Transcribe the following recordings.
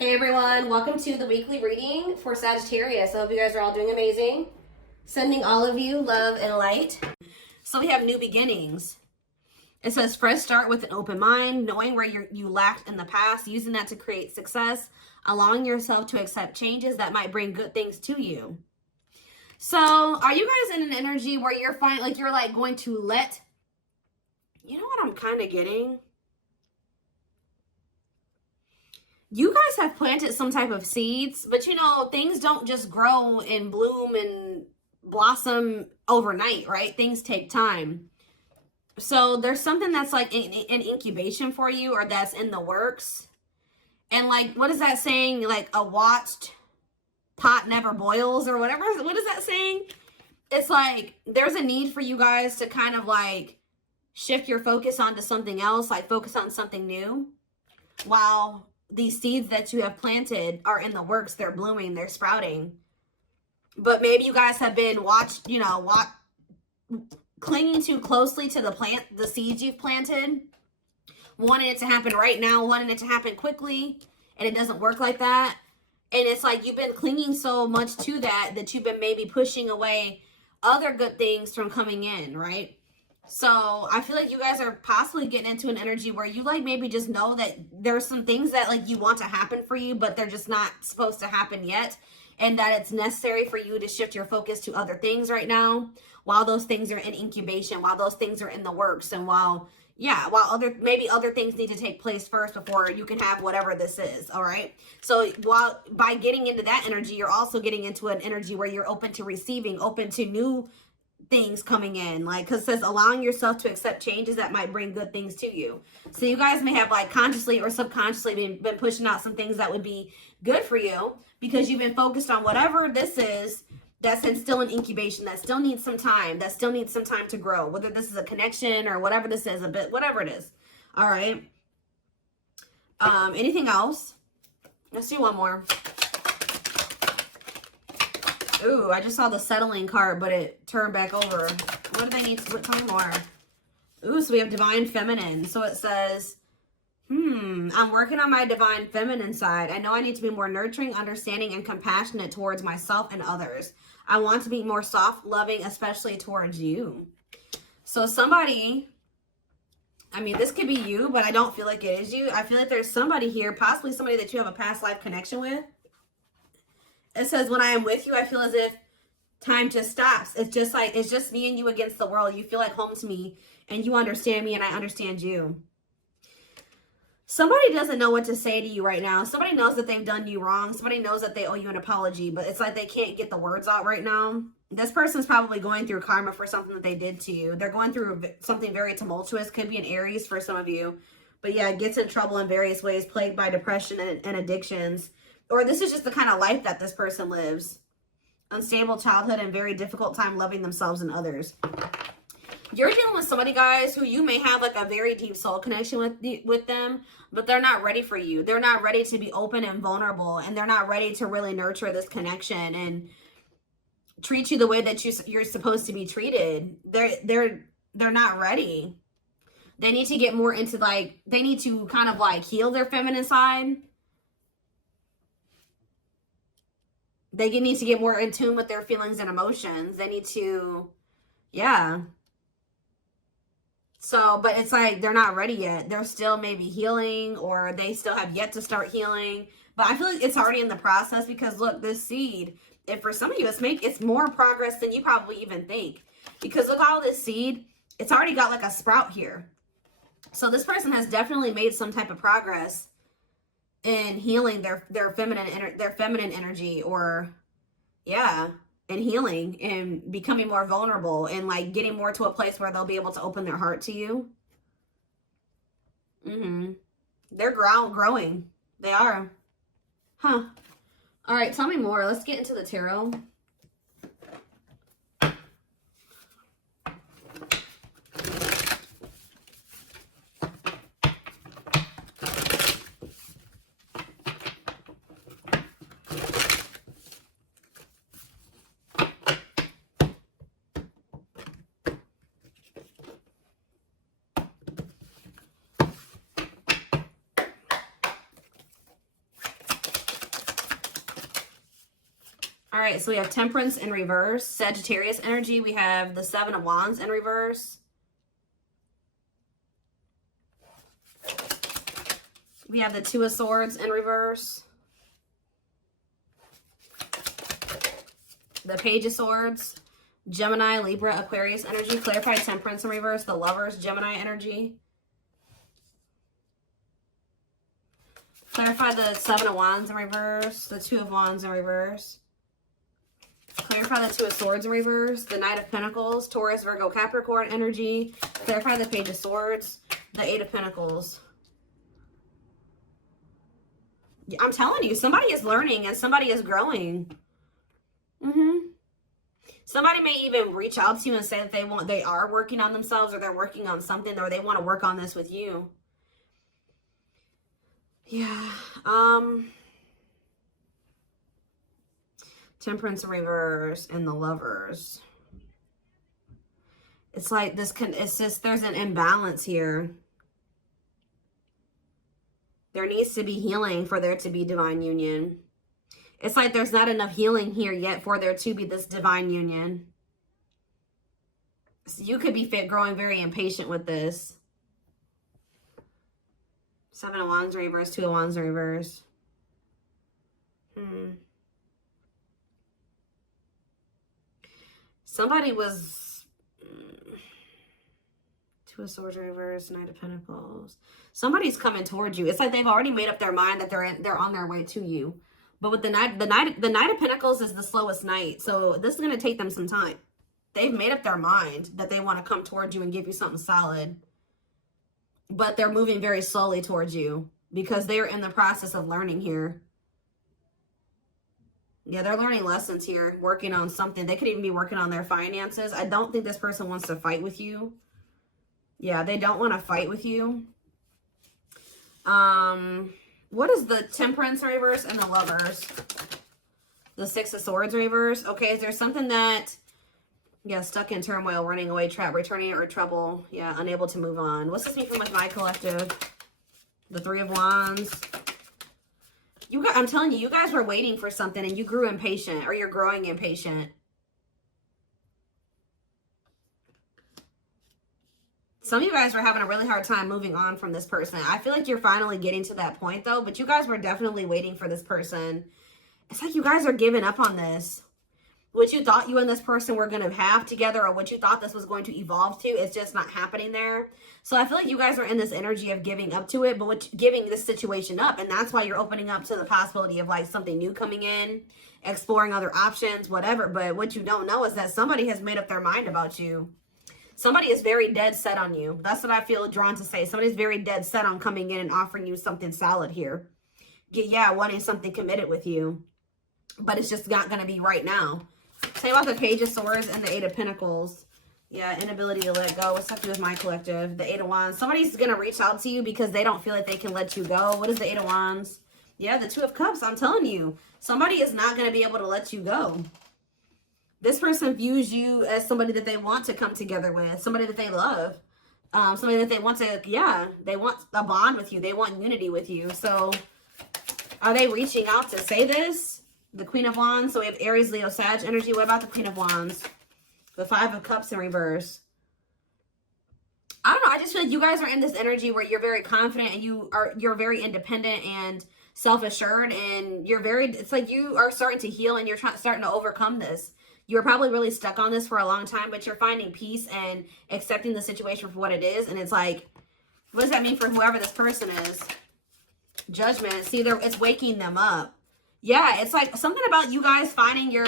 Hey everyone, welcome to the weekly reading for Sagittarius. I hope you guys are all doing amazing. Sending all of you love and light. So we have new beginnings. It says fresh start with an open mind, knowing where you lacked in the past, using that to create success, allowing yourself to accept changes that might bring good things to you. So are you guys in an energy where you're going to let, you know what I'm kind of getting? You guys have planted some type of seeds, but you know, things don't just grow and bloom and blossom overnight, right? Things take time. So there's something that's like an incubation for you, or that's in the works. And like, what is that saying? Like, a watched pot never boils, or whatever. What is that saying? It's like, there's a need for you guys to kind of like shift your focus onto something else, like focus on something new, while these seeds that you have planted are in the works. They're blooming, they're sprouting. But maybe you guys have been clinging too closely to the seeds you've planted, wanting it to happen right now, wanting it to happen quickly, and it doesn't work like that. And it's like you've been clinging so much to that you've been maybe pushing away other good things from coming in, right? So I feel like you guys are possibly getting into an energy where you like maybe just know that there's some things that like you want to happen for you, but they're just not supposed to happen yet. And that it's necessary for you to shift your focus to other things right now, while those things are in incubation, while those things are in the works, and while maybe other things need to take place first before you can have whatever this is. All right. So by getting into that energy, you're also getting into an energy where you're open to receiving, open to new things coming in, like, because it says allowing yourself to accept changes that might bring good things to you. So you guys may have like consciously or subconsciously been pushing out some things that would be good for you, because you've been focused on whatever this is that's still in incubation, that still needs some time, to grow, whether this is a connection or whatever this is, whatever it is. All right. Anything else? Let's do one more. Ooh, I just saw the settling card, but it turned back over. What do they need to tell me more? Ooh, so we have divine feminine. So it says, I'm working on my divine feminine side. I know I need to be more nurturing, understanding, and compassionate towards myself and others. I want to be more soft, loving, especially towards you. So somebody, I mean, this could be you, but I don't feel like it is you. I feel like there's somebody here, possibly somebody that you have a past life connection with. It says, when I am with you, I feel as if time just stops. It's just me and you against the world. You feel like home to me, and you understand me, and I understand you. Somebody doesn't know what to say to you right now. Somebody knows that they've done you wrong. Somebody knows that they owe you an apology, but it's like they can't get the words out right now. This person's probably going through karma for something that they did to you. They're going through something very tumultuous. Could be an Aries for some of you. But yeah, gets in trouble in various ways, plagued by depression and addictions. Or this is just the kind of life that this person lives. Unstable childhood and very difficult time loving themselves and others. You're dealing with somebody, guys, who you may have like a very deep soul connection with them, but they're not ready for you. They're not ready to be open and vulnerable, and they're not ready to really nurture this connection and treat you the way that you're supposed to be treated. They're not ready. They need to get more into they need to kind of like heal their feminine side. They need to get more in tune with their feelings and emotions. They need to, yeah. So, but it's like they're not ready yet. They're still maybe healing, or they still have yet to start healing. But I feel like it's already in the process, because look, this seed, and for some of you, it's more progress than you probably even think. Because look, all this seed, it's already got like a sprout here. So this person has definitely made some type of progress in healing their feminine energy, or yeah, and healing and becoming more vulnerable, and like getting more to a place where they'll be able to open their heart to you. They're growing. They are. Huh. All right, tell me more. Let's get into the tarot. right, so we have Temperance in reverse. Sagittarius energy. We have the Seven of Wands in reverse. We have the Two of Swords in reverse. The Page of Swords. Gemini, Libra, Aquarius energy. Clarify Temperance in reverse. The Lovers, Gemini energy. Clarify the Seven of Wands in reverse. The Two of Wands in reverse. Clarify the Two of Swords in reverse. The Knight of Pentacles. Taurus, Virgo, Capricorn energy. Clarify the Page of Swords. The Eight of Pentacles. I'm telling you, somebody is learning and somebody is growing. Somebody may even reach out to you and say that they are working on themselves, or they're working on something, or they want to work on this with you. Yeah. Temperance in reverse and the Lovers. It's like this it's just, there's an imbalance here. There needs to be healing for there to be divine union. It's like there's not enough healing here yet for there to be this divine union. So you could be growing very impatient with this. Seven of Wands in reverse, Two of Wands in reverse. Somebody was... Two of Swords in reverse, Knight of Pentacles. Somebody's coming towards you. It's like they've already made up their mind that they're on their way to you. But with the Knight of Pentacles is the slowest knight. So this is going to take them some time. They've made up their mind that they want to come towards you and give you something solid. But they're moving very slowly towards you because they're in the process of learning here. Yeah, they're learning lessons here, working on something. They could even be working on their finances. I don't think this person wants to fight with you. Yeah, they don't want to fight with you. What is the Temperance reverse and the Lovers? The Six of Swords reverse. Okay, is there something that, yeah, stuck in turmoil, running away, trap, returning, or trouble? Yeah, unable to move on. What's this mean from my collective? The Three of Wands. You guys, I'm telling you, you guys were waiting for something and you grew impatient, or you're growing impatient. Some of you guys are having a really hard time moving on from this person. I feel like you're finally getting to that point, though. But you guys were definitely waiting for this person. It's like you guys are giving up on this. What you thought you and this person were going to have together, or what you thought this was going to evolve to, it's just not happening there. So I feel like you guys are in this energy of giving up to it, but giving this situation up. And that's why you're opening up to the possibility of like something new coming in, exploring other options, whatever. But what you don't know is that somebody has made up their mind about you. Somebody is very dead set on you. That's what I feel drawn to say. Somebody's very dead set on coming in and offering you something solid here. Yeah, wanting something committed with you. But it's just not going to be right now. Say about the Page of Swords and the Eight of Pentacles. Yeah, inability to let go. What's that do with my collective? The Eight of Wands. Somebody's going to reach out to you because they don't feel like they can let you go. What is the Eight of Wands? Yeah, the Two of Cups. I'm telling you. Somebody is not going to be able to let you go. This person views you as somebody that they want to come together with, somebody that they love, somebody that they want to, yeah, they want a bond with you. They want unity with you. So are they reaching out to say this? The Queen of Wands. So we have Aries, Leo, Sag energy. What about the Queen of Wands? The Five of Cups in reverse. I don't know. I just feel like you guys are in this energy where you're very confident and you're very independent and self-assured, and it's like you are starting to heal and you're starting to overcome this. You're probably really stuck on this for a long time, but you're finding peace and accepting the situation for what it is. And it's like, what does that mean for whoever this person is? Judgment. See, it's waking them up. Yeah, it's like something about you guys finding your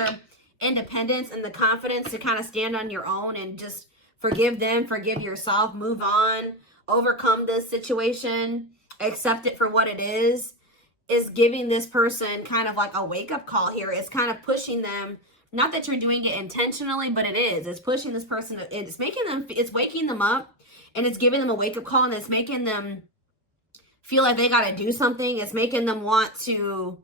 independence and the confidence to kind of stand on your own and just forgive them, forgive yourself, move on, overcome this situation, accept it for what it is giving this person kind of like a wake-up call here. It's kind of pushing them. Not that you're doing it intentionally, but it is. It's pushing this person. It's waking them up, and it's giving them a wake-up call, and it's making them feel like they got to do something. It's making them want to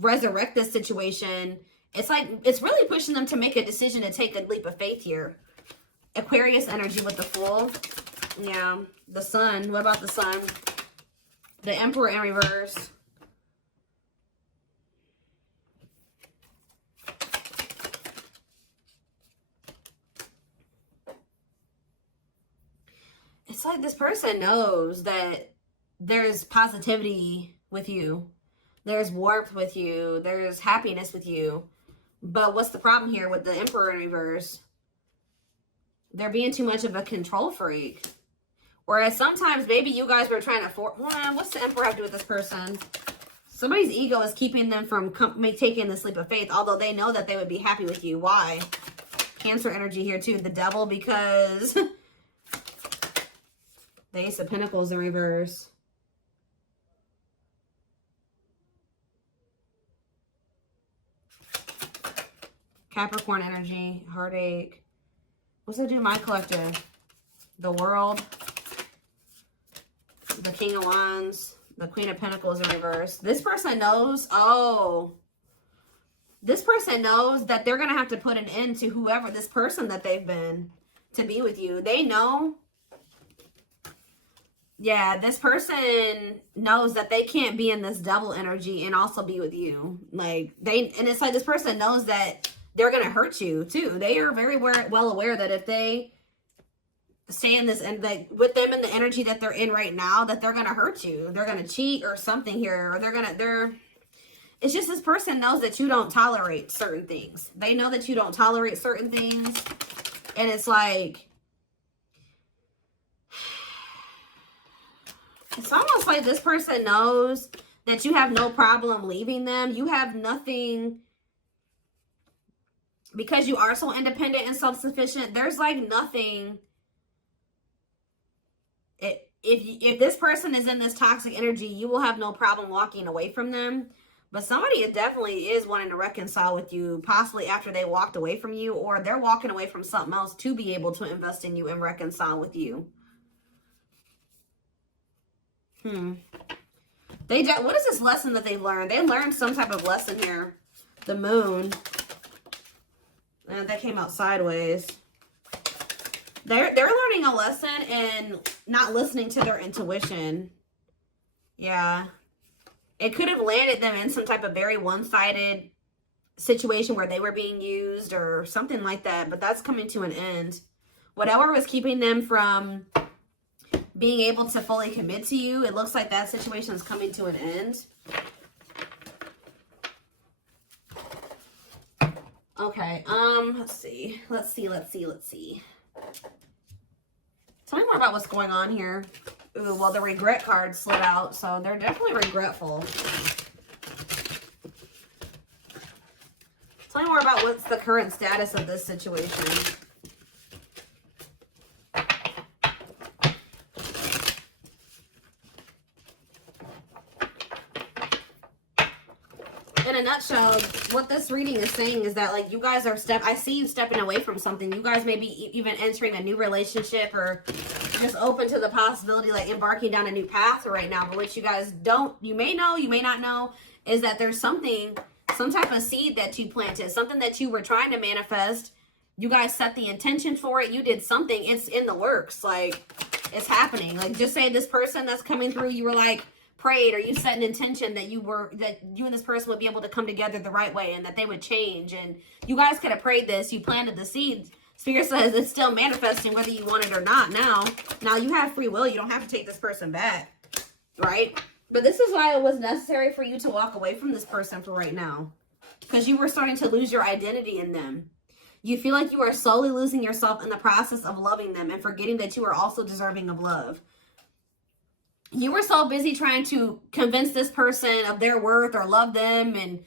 resurrect this situation. It's like, it's really pushing them to make a decision to take a leap of faith here. Aquarius energy with the Fool. Yeah. The Sun. What about the Sun? The Emperor in reverse. it's like this person knows that there's positivity with you. There's warmth with you. There's happiness with you. But what's the problem here with the Emperor in reverse? They're being too much of a control freak. Whereas sometimes maybe you guys were trying to what's the Emperor have to do with this person? Somebody's ego is keeping them from taking the leap of faith, although they know that they would be happy with you. Why? Cancer energy here too. The Devil, because the Ace of Pentacles in reverse. Capricorn energy, heartache. What's that do to my collective? The World, the King of Wands, the Queen of Pentacles in reverse. This person knows, this person knows that they're going to have to put an end to whoever this person that they've been to be with you. They know. Yeah, this person knows that they can't be in this Devil energy and also be with you. Like, and it's like this person knows that they're going to hurt you too. They are very well aware that if they stay in this, and like with them in the energy that they're in right now, that they're going to hurt you. They're going to cheat or something here, or it's just this person knows that you don't tolerate certain things. They know that you don't tolerate certain things. And it's like, it's almost like this person knows that you have no problem leaving them. You have nothing, because you are so independent and self-sufficient. There's like nothing. If this person is in this toxic energy, you will have no problem walking away from them. But somebody definitely is wanting to reconcile with you, possibly after they walked away from you, or they're walking away from something else to be able to invest in you and reconcile with you. What is this lesson that they learned? They learned some type of lesson here. The Moon. And that came out sideways. They're learning a lesson in not listening to their intuition. Yeah. It could have landed them in some type of very one-sided situation where they were being used or something like that. But that's coming to an end. Whatever was keeping them from being able to fully commit to you, it looks like that situation is coming to an end. Okay, let's see. Tell me more about what's going on here. Ooh, well, the regret card slid out, so they're definitely regretful. Tell me more about what's the current status of this situation. In a nutshell, what this reading is saying is that, like, you guys are I see you stepping away from something. You guys may be even entering a new relationship or just open to the possibility, like, embarking down a new path right now. But what you guys you may know, you may not know, is that there's some type of seed that you planted, something that you were trying to manifest. You guys set the intention for it. You did something. It's in the works. Like, it's happening. Like, just say this person that's coming through, you were like, prayed, or you set an intention that you and this person would be able to come together the right way and that they would change, and you guys could have prayed this. You planted the seed. Spirit says it's still manifesting whether you want it or not. Now you have free will. You don't have to take this person back, right? But this is why it was necessary for you to walk away from this person for right now, because you were starting to lose your identity in them. You feel like you are slowly losing yourself in the process of loving them and forgetting that you are also deserving of love. You were so busy trying to convince this person of their worth or love them and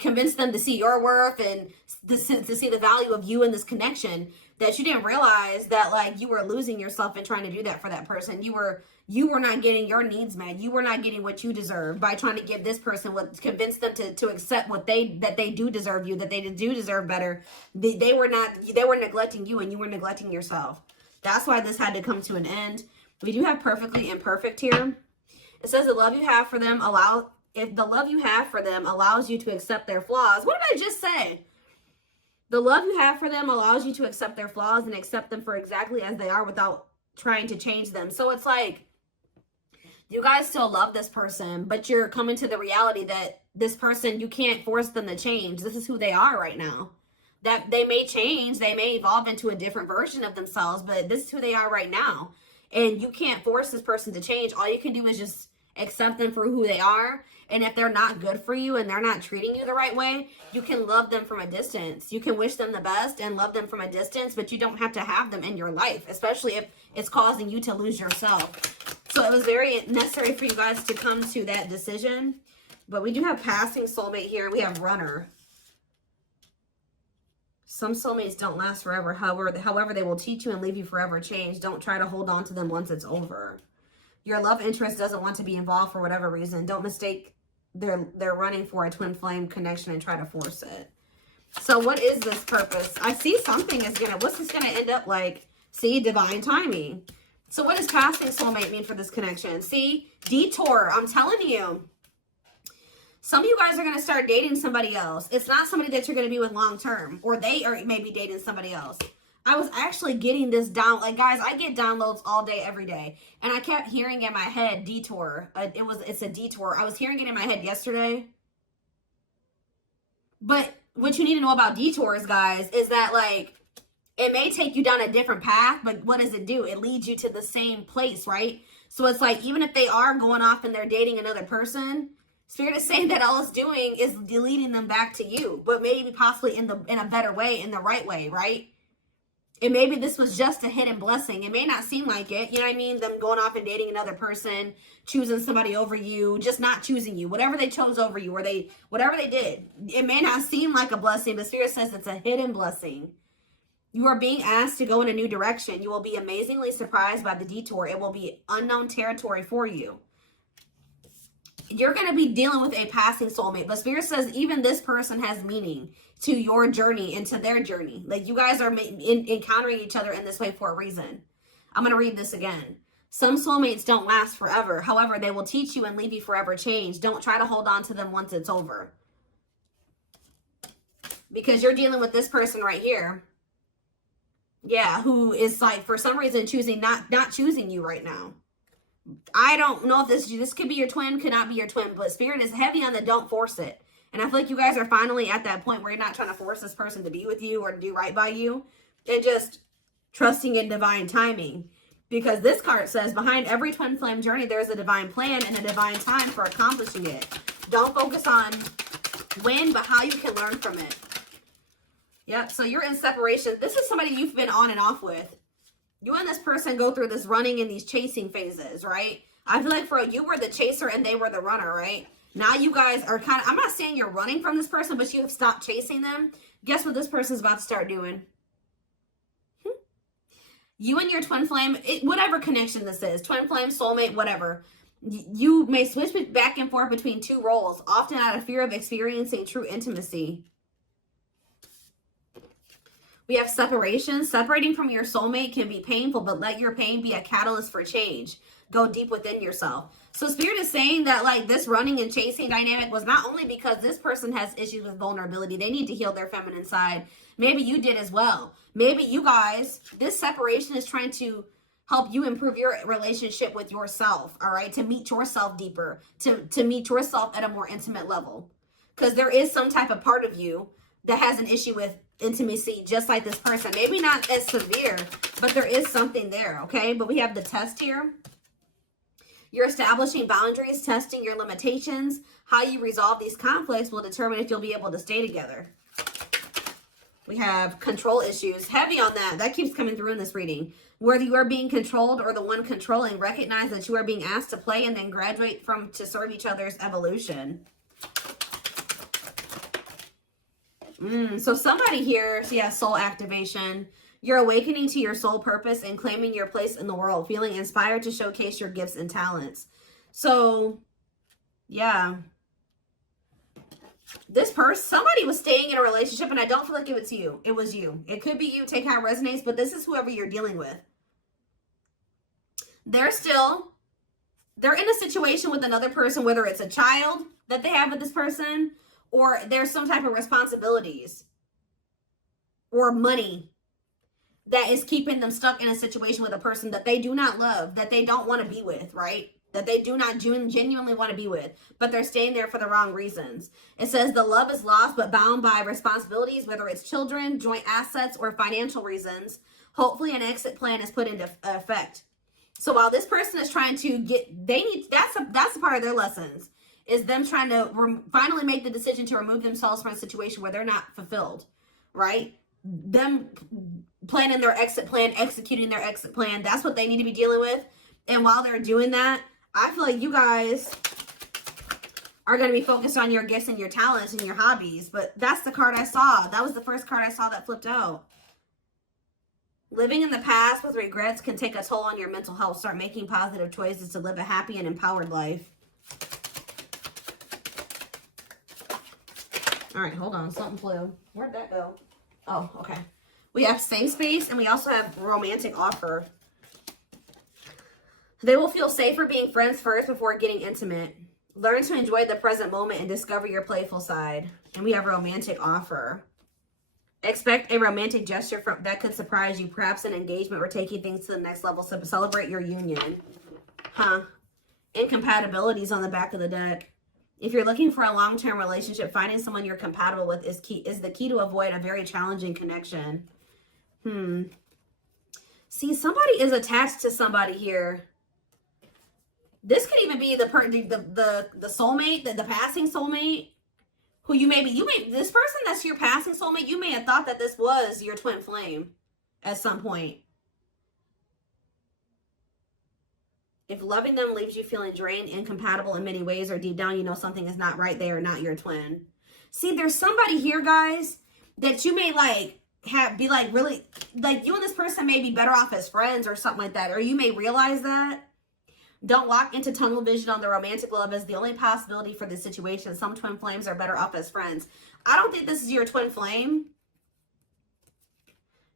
convince them to see your worth and to see the value of you in this connection that you didn't realize that, like, you were losing yourself in trying to do that for that person. You were not getting your needs met. You were not getting what you deserve by trying to give this person convince them to accept that they do deserve you, that they do deserve better. They were neglecting you, and you were neglecting yourself. That's why this had to come to an end. We do have perfectly imperfect here. It says the love you have for them if the love you have for them allows you to accept their flaws. What did I just say? The love you have for them allows you to accept their flaws and accept them for exactly as they are without trying to change them. So it's like, you guys still love this person, but you're coming to the reality that this person, you can't force them to change. This is who they are right now. That they may change, they may evolve into a different version of themselves, but this is who they are right now. And you can't force this person to change. All you can do is just accept them for who they are. And if they're not good for you and they're not treating you the right way, you can love them from a distance. You can wish them the best and love them from a distance, but you don't have to have them in your life, especially if it's causing you to lose yourself. So it was very necessary for you guys to come to that decision. But we do have passing soulmate here. We have runner. Some soulmates don't last forever. However, they will teach you and leave you forever changed. Don't try to hold on to them once it's over. Your love interest doesn't want to be involved for whatever reason. Don't mistake they're running for a twin flame connection and try to force it. So what is this purpose? I see something is gonna, what's this gonna end up like? See, divine timing. So what does passing soulmate mean for this connection? See, detour. I'm telling you. Some of you guys are going to start dating somebody else. It's not somebody that you're going to be with long term. Or they are maybe dating somebody else. I was actually getting this down. Like, guys, I get downloads all day, every day. And I kept hearing in my head, detour. It's a detour. I was hearing it in my head yesterday. But what you need to know about detours, guys, is that, like, it may take you down a different path. But what does it do? It leads you to the same place, right? So it's like, even if they are going off and they're dating another person, Spirit is saying that all it's doing is leading them back to you, but maybe possibly in a better way, in the right way, right? And maybe this was just a hidden blessing. It may not seem like it, you know what I mean? Them going off and dating another person, choosing somebody over you, just not choosing you, whatever they chose over you, or whatever they did. It may not seem like a blessing, but Spirit says it's a hidden blessing. You are being asked to go in a new direction. You will be amazingly surprised by the detour. It will be unknown territory for you. You're going to be dealing with a passing soulmate. But Spirit says even this person has meaning to your journey and to their journey. Like, you guys are encountering each other in this way for a reason. I'm going to read this again. Some soulmates don't last forever. However, they will teach you and leave you forever changed. Don't try to hold on to them once it's over. Because you're dealing with this person right here. Yeah, who is like, for some reason, choosing not choosing you right now. I don't know if this could be your twin, could not be your twin, but Spirit is heavy on the don't force it. And I feel like you guys are finally at that point where you're not trying to force this person to be with you or to do right by you. And just trusting in divine timing. Because this card says, behind every twin flame journey, there's a divine plan and a divine time for accomplishing it. Don't focus on when, but how you can learn from it. Yep, so you're in separation. This is somebody you've been on and off with. You and this person go through this running and these chasing phases, right? I feel like for you were the chaser and they were the runner, right? Now you guys are kind of, I'm not saying you're running from this person, but you have stopped chasing them. Guess what this person's about to start doing? You and your twin flame, whatever connection this is, twin flame, soulmate, whatever. You may switch back and forth between two roles, often out of fear of experiencing true intimacy. We have separation. Separating from your soulmate can be painful, but let your pain be a catalyst for change. Go deep within yourself. So Spirit is saying that, like, this running and chasing dynamic was not only because this person has issues with vulnerability. They need to heal their feminine side. Maybe you did as well. Maybe you guys, this separation is trying to help you improve your relationship with yourself, all right? To meet yourself deeper, to meet yourself at a more intimate level. Because there is some type of part of you that has an issue with intimacy, just like this person. Maybe not as severe, but there is something there, okay? But we have the test here. You're establishing boundaries, testing your limitations. How you resolve these conflicts will determine if you'll be able to stay together. We have control issues. Heavy on that. That keeps coming through in this reading. Whether you are being controlled or the one controlling, recognize that you are being asked to play and then graduate to serve each other's evolution. So somebody here, so yeah, soul activation. You're awakening to your soul purpose and claiming your place in the world, feeling inspired to showcase your gifts and talents. So, yeah. This person, somebody was staying in a relationship, and I don't feel like it was you. It was you. It could be you. Take how it resonates, but this is whoever you're dealing with. They're in a situation with another person, whether it's a child that they have with this person, or there's some type of responsibilities or money that is keeping them stuck in a situation with a person that they do not love, that they don't want to be with, right? That they do not genuinely want to be with, but they're staying there for the wrong reasons. It says the love is lost but bound by responsibilities, whether it's children, joint assets, or financial reasons. Hopefully an exit plan is put into effect. So while this person is trying to get, that's a part of their lessons, is them trying to finally make the decision to remove themselves from a situation where they're not fulfilled, right? Them planning their exit plan, executing their exit plan. That's what they need to be dealing with. And while they're doing that, I feel like you guys are going to be focused on your gifts and your talents and your hobbies. But that's the card I saw. That was the first card I saw that flipped out. Living in the past with regrets can take a toll on your mental health. Start making positive choices to live a happy and empowered life. All right, hold on. Something flew. Where'd that go? Oh, okay. We have safe space, and we also have romantic offer. They will feel safer being friends first before getting intimate. Learn to enjoy the present moment and discover your playful side. And we have romantic offer. Expect a romantic gesture that could surprise you, perhaps an engagement or taking things to the next level. So celebrate your union. Incompatibilities on the back of the deck. If you're looking for a long-term relationship, finding someone you're compatible with is the key to avoid a very challenging connection. See, somebody is attached to somebody here. This could even be the soulmate, the passing soulmate. Who this person that's your passing soulmate, you may have thought that this was your twin flame at some point. If loving them leaves you feeling drained, incompatible in many ways, or deep down you know something is not right, they are not your twin. See, there's somebody here, guys, that you may really, you and this person may be better off as friends or something like that, or you may realize that. Don't lock into tunnel vision on the romantic love as the only possibility for this situation. Some twin flames are better off as friends. I don't think this is your twin flame.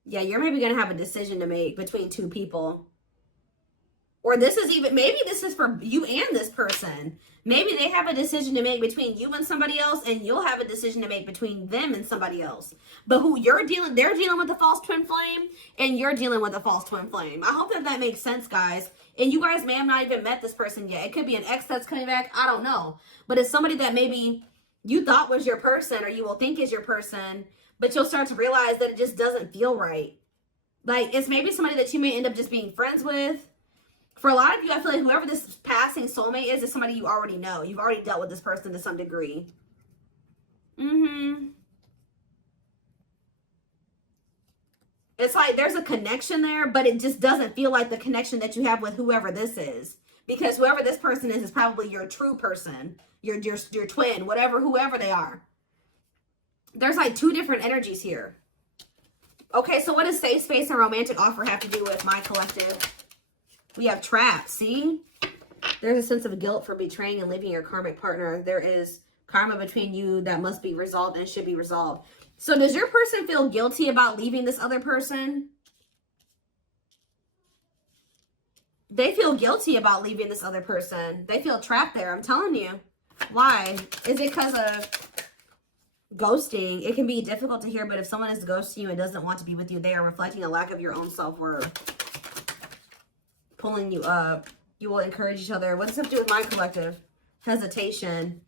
Yeah, you're maybe going to have a decision to make between two people. Or maybe this is for you and this person. Maybe they have a decision to make between you and somebody else, and you'll have a decision to make between them and somebody else. But they're dealing with a false twin flame, and you're dealing with a false twin flame. I hope that makes sense, guys. And you guys may have not even met this person yet. It could be an ex that's coming back. I don't know. But it's somebody that maybe you thought was your person, or you will think is your person, but you'll start to realize that it just doesn't feel right. Like, it's maybe somebody that you may end up just being friends with. For a lot of you, I feel like whoever this passing soulmate is somebody you already know. You've already dealt with this person to some degree. It's like there's a connection there, but it just doesn't feel like the connection that you have with whoever this is. Because whoever this person is probably your true person, your twin, whoever they are. There's like two different energies here. Okay, so what does safe space and romantic offer have to do with my collective? We have trap, see? There's a sense of guilt for betraying and leaving your karmic partner. There is karma between you that must be resolved and should be resolved. So does your person feel guilty about leaving this other person? They feel guilty about leaving this other person. They feel trapped there, I'm telling you. Why? Is it because of ghosting? It can be difficult to hear, but if someone is ghosting you and doesn't want to be with you, they are reflecting a lack of your own self-worth. Pulling you up. You will encourage each other. What does it have to do with my collective? Hesitation.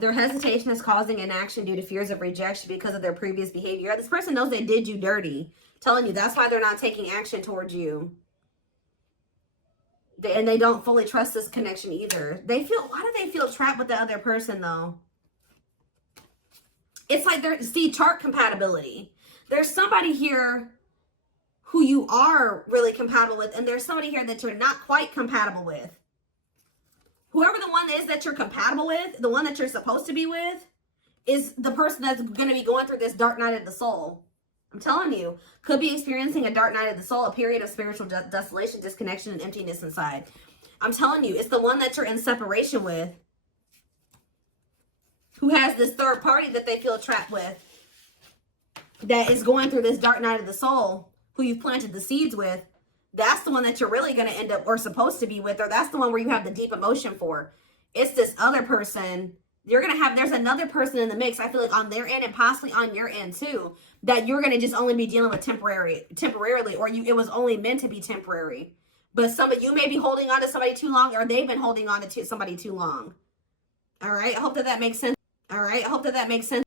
Their hesitation is causing inaction due to fears of rejection because of their previous behavior. This person knows they did you dirty. Telling you that's why they're not taking action towards you. And they don't fully trust this connection either. Why do they feel trapped with the other person though? It's like chart compatibility. There's somebody here who you are really compatible with, and there's somebody here that you're not quite compatible with. Whoever the one is that you're compatible with, the one that you're supposed to be with, is the person that's going to be going through this dark night of the soul. I'm telling you, could be experiencing a dark night of the soul, a period of spiritual desolation, disconnection, and emptiness inside. I'm telling you, it's the one that you're in separation with, who has this third party that they feel trapped with, that is going through this dark night of the soul, who you've planted the seeds with. That's the one that you're really going to end up or supposed to be with, or that's the one where you have the deep emotion for. It's this other person. There's another person in the mix, I feel like, on their end and possibly on your end too, that you're going to just only be dealing with temporarily, or it was only meant to be temporary. But you may be holding on to somebody too long, or they've been holding on to somebody too long. All right. I hope that makes sense.